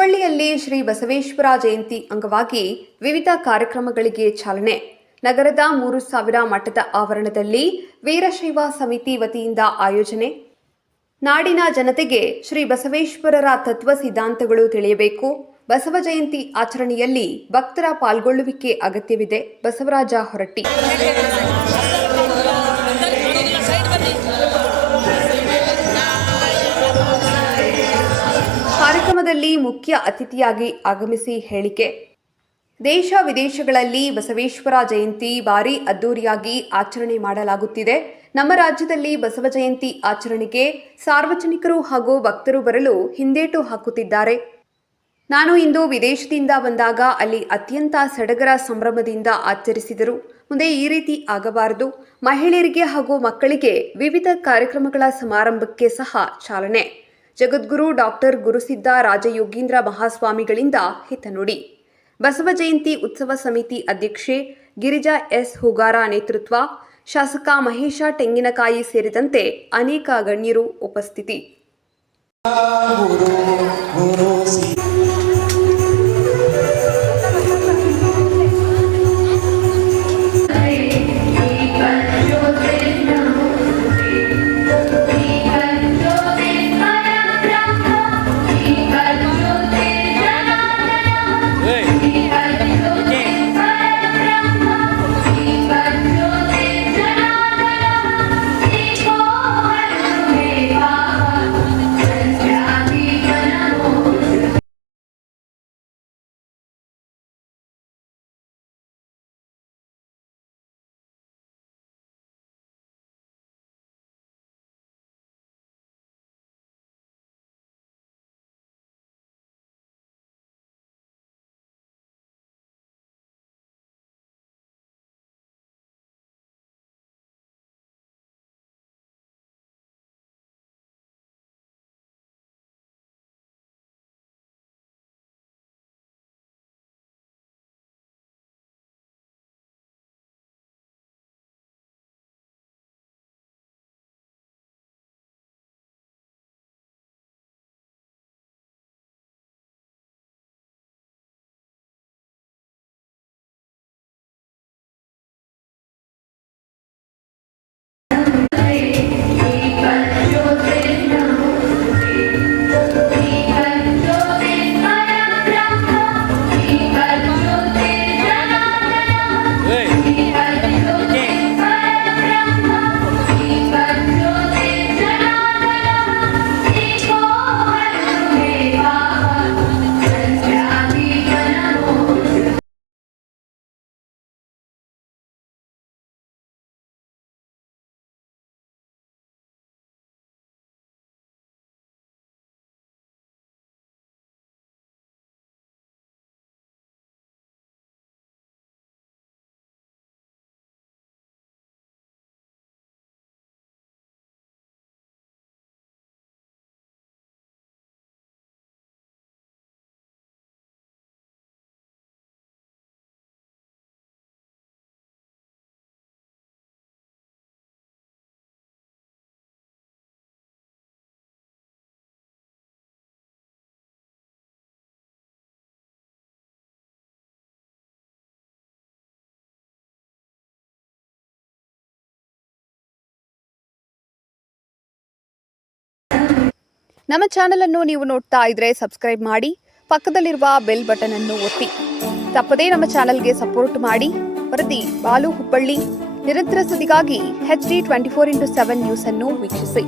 ಹುಬ್ಬಳ್ಳಿಯಲ್ಲಿ ಶ್ರೀ ಬಸವೇಶ್ವರ ಜಯಂತಿ ಅಂಗವಾಗಿ ವಿವಿಧ ಕಾರ್ಯಕ್ರಮಗಳಿಗೆ ಚಾಲನೆ. ನಗರದ ಮೂರು ಸಾವಿರ ಮಠದ ಆವರಣದಲ್ಲಿ ವೀರಶೈವ ಸಮಿತಿ ವತಿಯಿಂದ ಆಯೋಜನೆ. ನಾಡಿನ ಜನತೆಗೆ ಶ್ರೀ ಬಸವೇಶ್ವರರ ತತ್ವ ಸಿದ್ಧಾಂತಗಳು ತಿಳಿಯಬೇಕು. ಬಸವ ಜಯಂತಿ ಆಚರಣೆಯಲ್ಲಿ ಭಕ್ತರ ಪಾಲ್ಗೊಳ್ಳುವಿಕೆ ಅಗತ್ಯವಿದೆ. ಬಸವರಾಜ ಹೊರಟ್ಟಿ. ಕಾರ್ಯಕ್ರಮದಲ್ಲಿ ಮುಖ್ಯ ಅತಿಥಿಯಾಗಿ ಆಗಮಿಸಿ ಹೇಳಿಕೆ. ದೇಶ ವಿದೇಶಗಳಲ್ಲಿ ಬಸವೇಶ್ವರ ಜಯಂತಿ ಭಾರೀ ಅದ್ದೂರಿಯಾಗಿ ಆಚರಣೆ ಮಾಡಲಾಗುತ್ತಿದೆ. ನಮ್ಮ ರಾಜ್ಯದಲ್ಲಿ ಬಸವ ಜಯಂತಿ ಆಚರಣೆಗೆ ಸಾರ್ವಜನಿಕರು ಹಾಗೂ ಭಕ್ತರು ಬರಲು ಹಿಂದೇಟು ಹಾಕುತ್ತಿದ್ದಾರೆ. ನಾನು ಇಂದು ವಿದೇಶದಿಂದ ಬಂದಾಗ ಅಲ್ಲಿ ಅತ್ಯಂತ ಸಡಗರ ಸಂಭ್ರಮದಿಂದ ಆಚರಿಸಿದರು. ಮುಂದೆ ಈ ರೀತಿ ಆಗಬಾರದು. ಮಹಿಳೆಯರಿಗೆ ಹಾಗೂ ಮಕ್ಕಳಿಗೆ ವಿವಿಧ ಕಾರ್ಯಕ್ರಮಗಳ ಸಮಾರಂಭಕ್ಕೆ ಸಹ ಚಾಲನೆ. ಜಗದ್ಗುರು ಡಾಕ್ಟರ್ ಗುರುಸಿದ್ದ ರಾಜಯೋಗೀಂದ್ರ ಮಹಾಸ್ವಾಮಿಗಳಿಂದ ಹಿತನುಡಿ ಬಸವ ಜಯಂತಿ ಉತ್ಸವ ಸಮಿತಿ ಅಧ್ಯಕ್ಷೆ ಗಿರಿಜಾ ಎಸ್ ಹುಗಾರ ನೇತೃತ್ವ, ಶಾಸಕ ಮಹೇಶ ತೆಂಗಿನಕಾಯಿ ಸೇರಿದಂತೆ ಅನೇಕ ಗಣ್ಯರು ಉಪಸ್ಥಿತಿ. Hey. ನಮ್ಮ ಚಾನೆಲ್ ಅನ್ನು ನೀವು ನೋಡ್ತಾ ಇದ್ರೆ ಸಬ್ಸ್ಕ್ರೈಬ್ ಮಾಡಿ, ಪಕ್ಕದಲ್ಲಿರುವ ಬೆಲ್ ಬಟನ್ ಅನ್ನು ಒತ್ತಿ. ತಪ್ಪದೇ ನಮ್ಮ ಚಾನೆಲ್ಗೆ ಸಪೋರ್ಟ್ ಮಾಡಿ. ವರದಿ ಬಾಲು ಹುಬ್ಬಳ್ಳಿ, ನಿರಂತರ ಸುದ್ದಿಗಾಗಿ H D twenty four into seven news ಅನ್ನು ವೀಕ್ಷಿಸಿ.